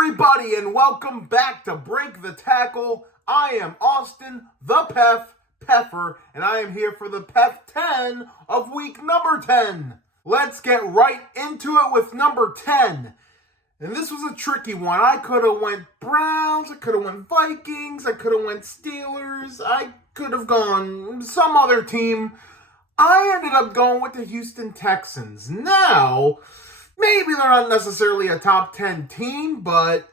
everybody, and welcome back to Break the Tackle. I am Austin, the Peffer, and I am here for the PEF 10 of week number 10. Let's get right into it with number 10. And this was a tricky one. I could have went Browns, I could have went Vikings, I could have went Steelers, I could have gone some other team. I ended up going with the Houston Texans. Now, maybe they're not necessarily a top 10 team, but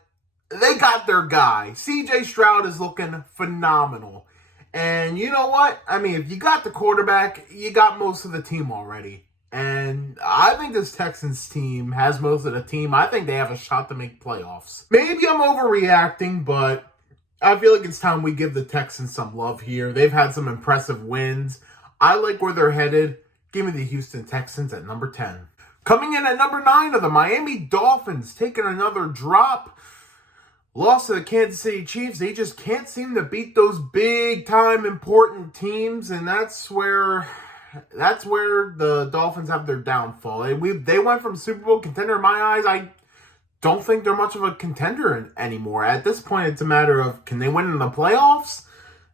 they got their guy. CJ Stroud is looking phenomenal. And you know what? I mean, if you got the quarterback, you got most of the team already. And I think this Texans team has most of the team. I think they have a shot to make playoffs. Maybe I'm overreacting, but I feel like it's time we give the Texans some love here. They've had some impressive wins. I like where they're headed. Give me the Houston Texans at number 10. Coming in at number 9 are the Miami Dolphins, taking another drop. Lost to the Kansas City Chiefs. They just can't seem to beat those big-time important teams, and that's where the Dolphins have their downfall. They went from Super Bowl contender in my eyes. I don't think they're much of a contender anymore. At this point, it's a matter of, can they win in the playoffs?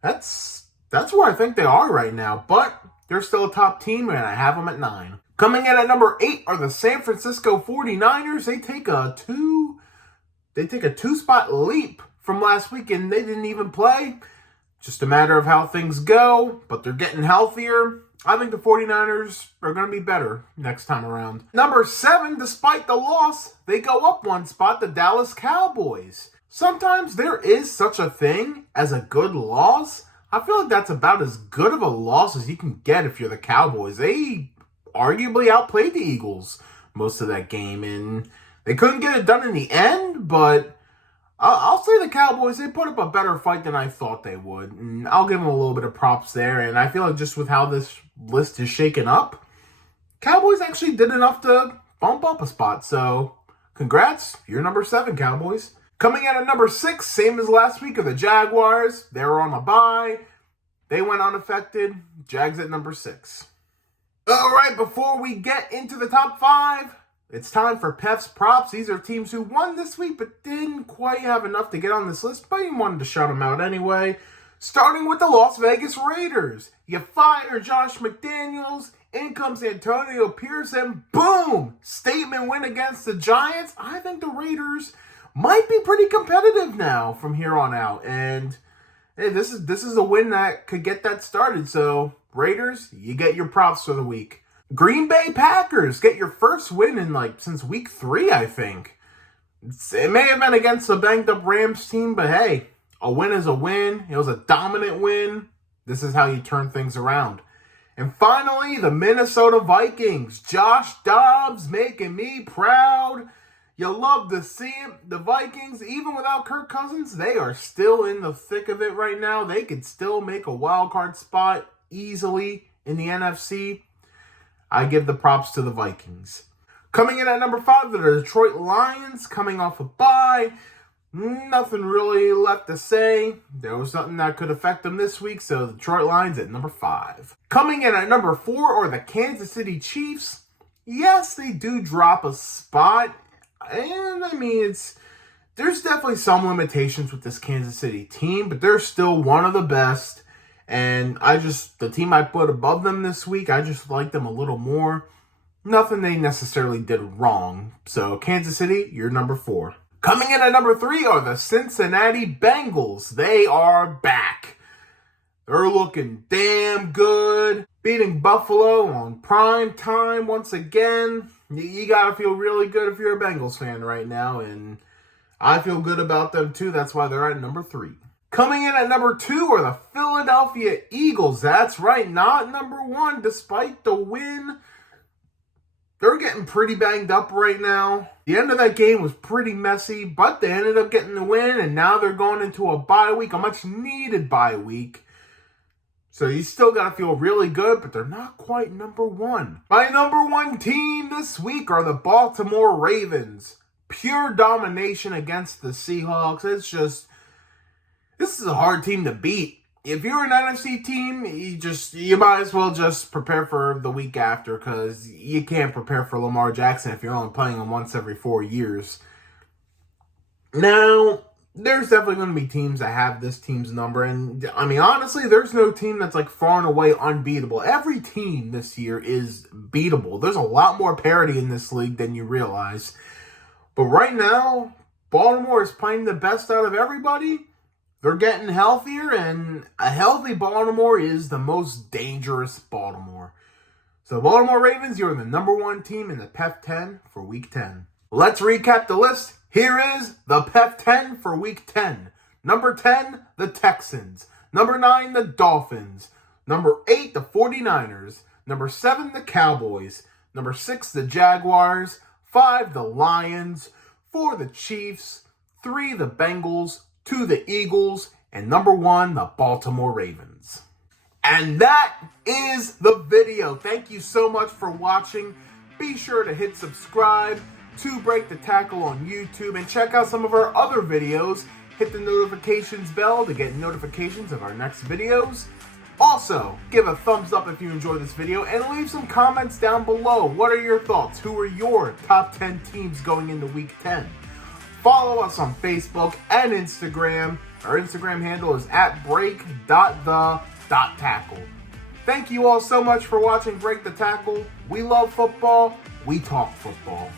That's where I think they are right now, but they're still a top team, and I have them at 9. Coming in at number 8 are the San Francisco 49ers. They take a two-spot leap from last week, and they didn't even play. Just a matter of how things go, but they're getting healthier. I think the 49ers are going to be better next time around. Number 7, despite the loss, they go up one spot, the Dallas Cowboys. Sometimes there is such a thing as a good loss. I feel like that's about as good of a loss as you can get if you're the Cowboys. They arguably outplayed the Eagles most of that game, and they couldn't get it done in the end, but I'll say the Cowboys, they put up a better fight than I thought they would, and I'll give them a little bit of props there, and I feel like just with how this list is shaken up, Cowboys actually did enough to bump up a spot, so congrats, you're number 7, Cowboys. Coming in at number 6, same as last week, are the Jaguars. They were on a bye. They went unaffected. Jags at number 6. All right, before we get into the top 5, it's time for PEF's props. These are teams who won this week but didn't quite have enough to get on this list, but you wanted to shout them out anyway. Starting with the Las Vegas Raiders. You fire Josh McDaniels, in comes Antonio Pierce, and boom! Statement win against the Giants. I think the Raiders might be pretty competitive now from here on out. And hey, this is a win that could get that started. So, Raiders, you get your props for the week. Green Bay Packers get your first win in since week 3, I think. It may have been against a banged up Rams team, but hey, a win is a win. It was a dominant win. This is how you turn things around. And finally, the Minnesota Vikings. Josh Dobbs making me proud. You love to see it. The Vikings, even without Kirk Cousins, they are still in the thick of it right now. They could still make a wild card spot easily in the NFC. I give the props to the Vikings. Coming in at number 5, the Detroit Lions, coming off a bye. Nothing really left to say. There was nothing that could affect them this week, so the Detroit Lions at number 5. Coming in at number 4 are the Kansas City Chiefs. Yes, they do drop a spot. And, I mean, there's definitely some limitations with this Kansas City team, but they're still one of the best. And the team I put above them this week, I just like them a little more. Nothing they necessarily did wrong. So, Kansas City, you're number 4. Coming in at number 3 are the Cincinnati Bengals. They are back. They're looking damn good. Beating Buffalo on prime time once again. You gotta feel really good if you're a Bengals fan right now, and I feel good about them too. That's why they're at number 3. Coming in at number 2 are the Philadelphia Eagles. That's right, not number 1, despite the win. They're getting pretty banged up right now. The end of that game was pretty messy, but they ended up getting the win, and now they're going into a bye week, a much-needed bye week. So you still got to feel really good, but they're not quite number 1. My number 1 team this week are the Baltimore Ravens. Pure domination against the Seahawks. This is a hard team to beat. If you're an NFC team, you might as well just prepare for the week after, because you can't prepare for Lamar Jackson if you're only playing him once every 4 years. Now, there's definitely going to be teams that have this team's number, and I mean, honestly, there's no team that's like far and away unbeatable. Every team this year is beatable. There's a lot more parity in this league than you realize. But right now, Baltimore is playing the best out of everybody. They're getting healthier, and a healthy Baltimore is the most dangerous Baltimore. So, Baltimore Ravens, you're the number 1 team in the PEF 10 for Week 10. Let's recap the list. Here is the PEF 10 for Week 10. Number 10, the Texans. Number 9, the Dolphins. Number 8, the 49ers. Number 7, the Cowboys. Number 6, the Jaguars. 5, the Lions. 4, the Chiefs. 3, the Bengals. 2, the Eagles. And number 1, the Baltimore Ravens. And that is the video. Thank you so much for watching. Be sure to hit subscribe to Break the Tackle on YouTube, and check out some of our other videos. Hit the notifications bell to get notifications of our next videos. Also, give a thumbs up if you enjoyed this video, and leave some comments down below. What are your thoughts? Who are your top 10 teams going into Week 10? Follow us on Facebook and Instagram. Our Instagram handle is @break.the.tackle. Thank you all so much for watching Break the Tackle. We love football. We talk football.